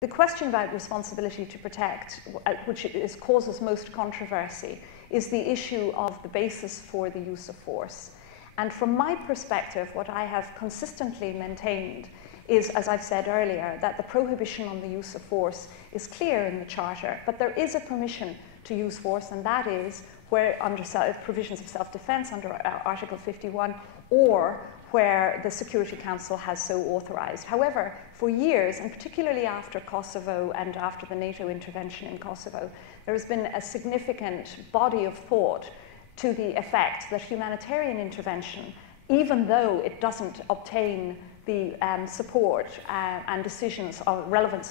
The question about responsibility to protect, which causes most controversy, is the issue of the basis for the use of force. And from my perspective, what I have consistently maintained is, as I've said earlier, that the prohibition on the use of force is clear in the Charter, but there is a permission to use force, and that is where under provisions of self-defence under Article 51, or where the Security Council has so authorised. However, for years, and particularly after Kosovo and after the NATO intervention in Kosovo, there has been a significant body of thought to the effect that humanitarian intervention, even though it doesn't obtain the support and decisions of relevant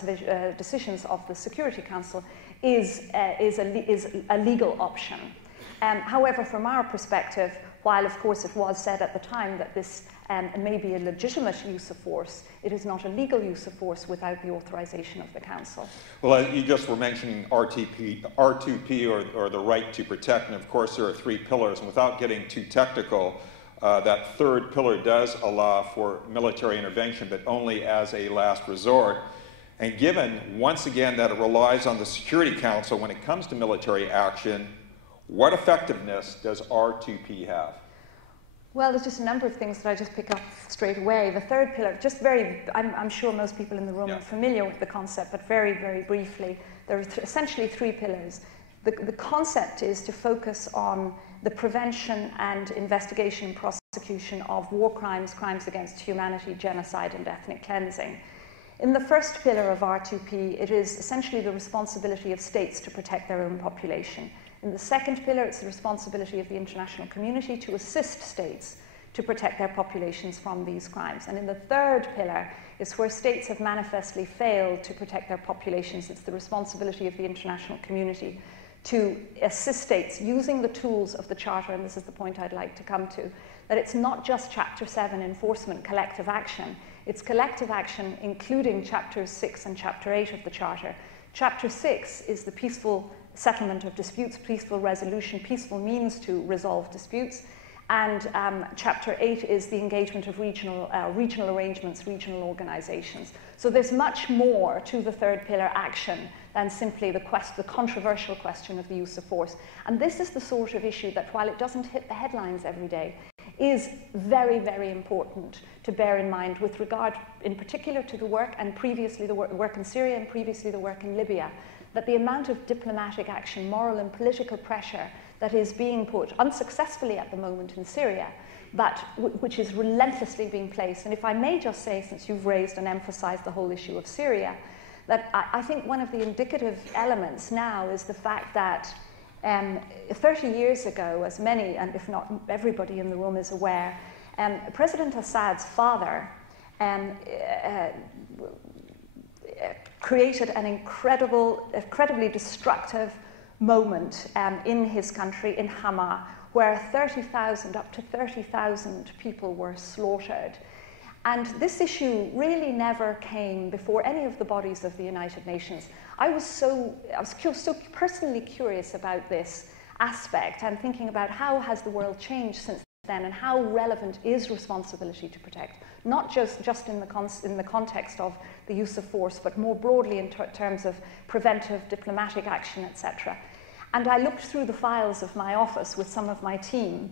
decisions of the Security Council, is a legal option. However, from our perspective, while of course it was said at the time that this may be a legitimate use of force, it is not a legal use of force without the authorization of the Council. Well, you just were mentioning R2P, or the right to protect, and of course there are three pillars, and without getting too technical, that third pillar does allow for military intervention, but only as a last resort. And given, once again, that it relies on the Security Council when it comes to military action, what effectiveness does R2P have? Well, there's just a number of things that I just pick up straight away. The third pillar, just I'm sure most people in the room are familiar with the concept, but very, very briefly, there are essentially three pillars. The concept is to focus on the prevention and investigation and prosecution of war crimes, crimes against humanity, genocide, and ethnic cleansing. In the first pillar of R2P, it is essentially the responsibility of states to protect their own population. In the second pillar, it's the responsibility of the international community to assist states to protect their populations from these crimes. And in the third pillar, it's where states have manifestly failed to protect their populations. It's the responsibility of the international community to assist states using the tools of the Charter, and this is the point I'd like to come to, that it's not just Chapter 7 enforcement, collective action. It's collective action including Chapters 6 and Chapter 8 of the Charter. Chapter 6 is the peaceful settlement of disputes, peaceful resolution, peaceful means to resolve disputes. And Chapter 8 is the engagement of regional arrangements, regional organizations. So there's much more to the third pillar action than simply the controversial question of the use of force. And this is the sort of issue that, while it doesn't hit the headlines every day, is very, very important to bear in mind with regard in particular to the work, and previously the work in Syria and previously the work in Libya, that the amount of diplomatic action, moral and political pressure that is being put unsuccessfully at the moment in Syria, but which is relentlessly being placed. And if I may just say, since you've raised and emphasized the whole issue of Syria, that I think one of the indicative elements now is the fact that 30 years ago, as many, and if not everybody in the room is aware, President Assad's father created an incredibly destructive moment in his country, in Hama, where up to 30,000 people were slaughtered. And this issue really never came before any of the bodies of the United Nations. I was so personally curious about this aspect, and thinking about how has the world changed since then, and how relevant is responsibility to protect, not just in the context of the use of force, but more broadly in terms of preventive diplomatic action, etc. And I looked through the files of my office with some of my team,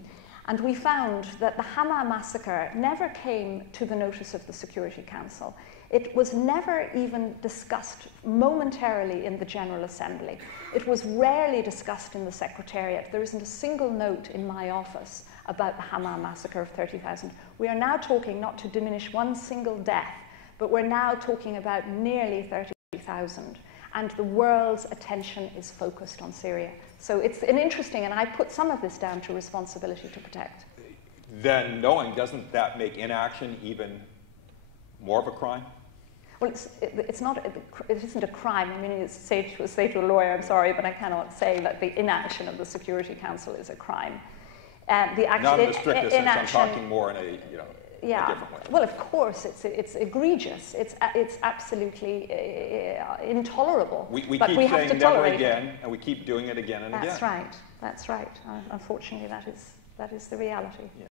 and we found that the Hama massacre never came to the notice of the Security Council. It was never even discussed momentarily in the General Assembly. It was rarely discussed in the Secretariat. There isn't a single note in my office about the Hama massacre of 30,000. We are now talking, not to diminish one single death, but we're now talking about nearly 30,000. And the world's attention is focused on Syria. So it's an interesting, and I put some of this down to responsibility to protect. Then doesn't that make inaction even more of a crime? Well, it isn't a crime. I mean, say to a lawyer, I'm sorry, but I cannot say that the inaction of the Security Council is a crime. Not in the strictest sense. I'm talking more in a a different way. Well, of course, it's egregious. It's absolutely intolerable. We keep saying never again, and we keep doing it again and again. That's right. That's right. Unfortunately, that is the reality. Yeah.